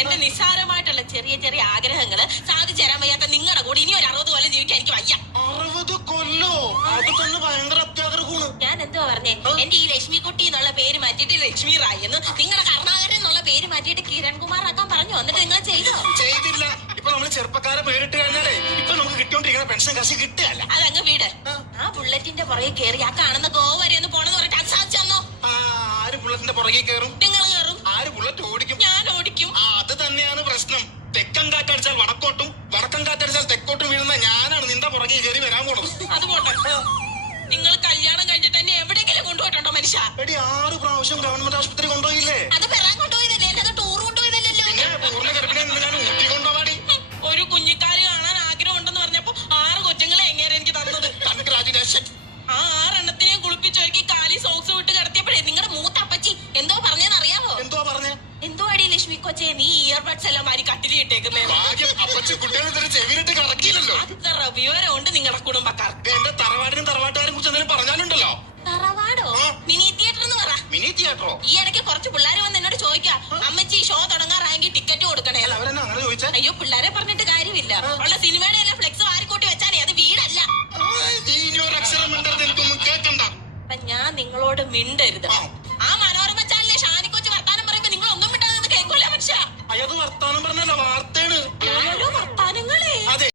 എന്റെ നിസ്സാരമായിട്ടുള്ള ചെറിയ ചെറിയ ആഗ്രഹങ്ങള് സാധിച്ചു തരാൻ വയ്യാത്ത നിങ്ങളുടെ കൂടെ ഇനി ഒരു 60 കൊല്ലം ജീവിക്കാൻ എനിക്ക് വയ്യ. 60 കൊല്ലോ? അത് തന്നെ ഭയങ്കര അത്യാഗ്രഹമാണ്. ഞാൻ എന്തുവാ പറഞ്ഞേ? എന്റെ ഈ ലക്ഷ്മിക്കുട്ടി എന്നുള്ള പേര് മാറ്റിയിട്ട് ലക്ഷ്മി റായി എന്ന്, നിങ്ങളുടെ കരുണാകരൻ എന്നുള്ള പേര് മാറ്റിയിട്ട് കിരൺകുമാർ ആക്കാൻ പറഞ്ഞു. എന്നിട്ട് നിങ്ങൾ ചെയ്തോ? ചെയ്തില്ല. ഇപ്പൊ നമ്മള് ചെറുപ്പക്കാരെ പേരിട്ട് കഴിഞ്ഞാലേ ഇപ്പൊ നമുക്ക് കിട്ടിക്കൊണ്ടിരിക്കുന്ന പെൻഷൻ കാശ് കിട്ടുകയല്ല. അതങ്ങ് വീട്. ആ ബുള്ളറ്റിന്റെ പുറകെ കയറി ആ കാണുന്ന ഗോവ വരെ ഒന്ന് പോണെന്ന് പറഞ്ഞിട്ട് അത് സാധിച്ചു തന്നോ? ആര് ബുള്ളറ്റിന്റെ പുറകെ കയറും? നിങ്ങൾ കയറും. ആര് ബുള്ളറ്റ് ഓടിക്കും? ഞാൻ ഓടിക്കും. അത് തന്നെയാണ് പ്രശ്നം. തെക്കൻ കാറ്റടിച്ചാൽ വടക്കോട്ടും വടക്കൻ കാറ്റടിച്ചാൽ തെക്കോട്ടും വീഴുന്ന ഞാനാണ് നിന്റെ പുറകെ കയറി വരാൻ പോണത്. അത് പോട്ടെ, നിങ്ങൾ കല്യാണം കഴിഞ്ഞിട്ട് തന്നെ എവിടെയെങ്കിലും കൊണ്ടുപോയിട്ടുണ്ടോ മനുഷ്യ? എടി 6 പ്രാവശ്യം ഗവൺമെന്റ് ആശുപത്രി കൊണ്ടുപോയില്ലേ? അത് പെറാൻ കൊണ്ടുപോയതല്ലേ, അല്ലാതെ ടൂർ കൊണ്ടുപോയതല്ലോ. പിന്നെ പൂർണ്ണ ഗർഭിണി ഞാൻ ഊട്ടി കൊണ്ടുപോവാടി. ഒരു കുഞ്ഞിക്കാല് കാണാൻ ആഗ്രഹം ഉണ്ടെന്ന് പറഞ്ഞപ്പോ 6 കൊച്ചുങ്ങളെ എങ്ങനെ എനിക്ക് തന്നത്. കൺഗ്രാജുലേഷൻ. ആ 6 എണ്ണത്തിനെയും കുളിപ്പിച്ചൊരുക്കി കാലി സോക്സ് വിട്ട് കിടത്തിയപ്പോഴേ നിങ്ങളുടെ മൂത്ത അപ്പച്ചി എന്തോ പറഞ്ഞെന്ന് അറിയാമോ? എന്തോ പറഞ്ഞേ? എന്തോ അടി ലക്ഷ്മി കൊച്ചേ, നീ ഇയർബഡ്സ് എല്ലാം മാറി കട്ടിലിട്ടേക്കുന്നേ. ഭാഗ്യം അപ്പച്ചി കുട്ടികളെ ചെവിയിലിട്ട് കറക്കിയില്ലല്ലോ. അത്ര വിവരമുണ്ട് നിങ്ങളുടെ കുടുംബക്കാർക്ക്. എന്റെ തറവാടിനും തറവാട്ടുകാരെ കുറിച്ച് എന്തെങ്കിലും പറഞ്ഞാലുണ്ടല്ലോ. തറവാടോ? മിനി തിയേറ്റർ എന്ന് പറ. മിനി തിയേറ്ററോ? ഈ ഇടയ്ക്ക് കുറച്ച് പിള്ളേര് വന്ന് എന്നോട് ചോദിക്കാം, അമ്മച്ചി ഷോ തുടങ്ങാറായെങ്കിൽ ടിക്കറ്റ് കൊടുക്കണേ. അവരെന്നെ അങ്ങനെ ചോദിച്ചാ? അയ്യോ, പിള്ളേരെ പറഞ്ഞിട്ട് കാര്യമില്ല. ഉള്ള സിനിമയുടെ എല്ലാം ഫ്ലെക്സ് വാരിക്കൂട്ടി വെച്ചാലേ അത് വീടല്ല. ഇനി ഒരു അക്ഷരം മിണ്ടരുത്, എനിക്കൊന്നും കേൾക്കണ്ട. അപ്പൊ ഞാൻ നിങ്ങളോട് മിണ്ടരുത്. ആ മനോരമ ചാനലിലെ ഷാനിക്കൊച്ച് വർത്താനം പറയുമ്പോ നിങ്ങൾ ഒന്നും മിണ്ടാതെ കേൾക്കൂല മനുഷ്യ. അയ്യത് വർത്താനം പറഞ്ഞല്ല, വാർത്ത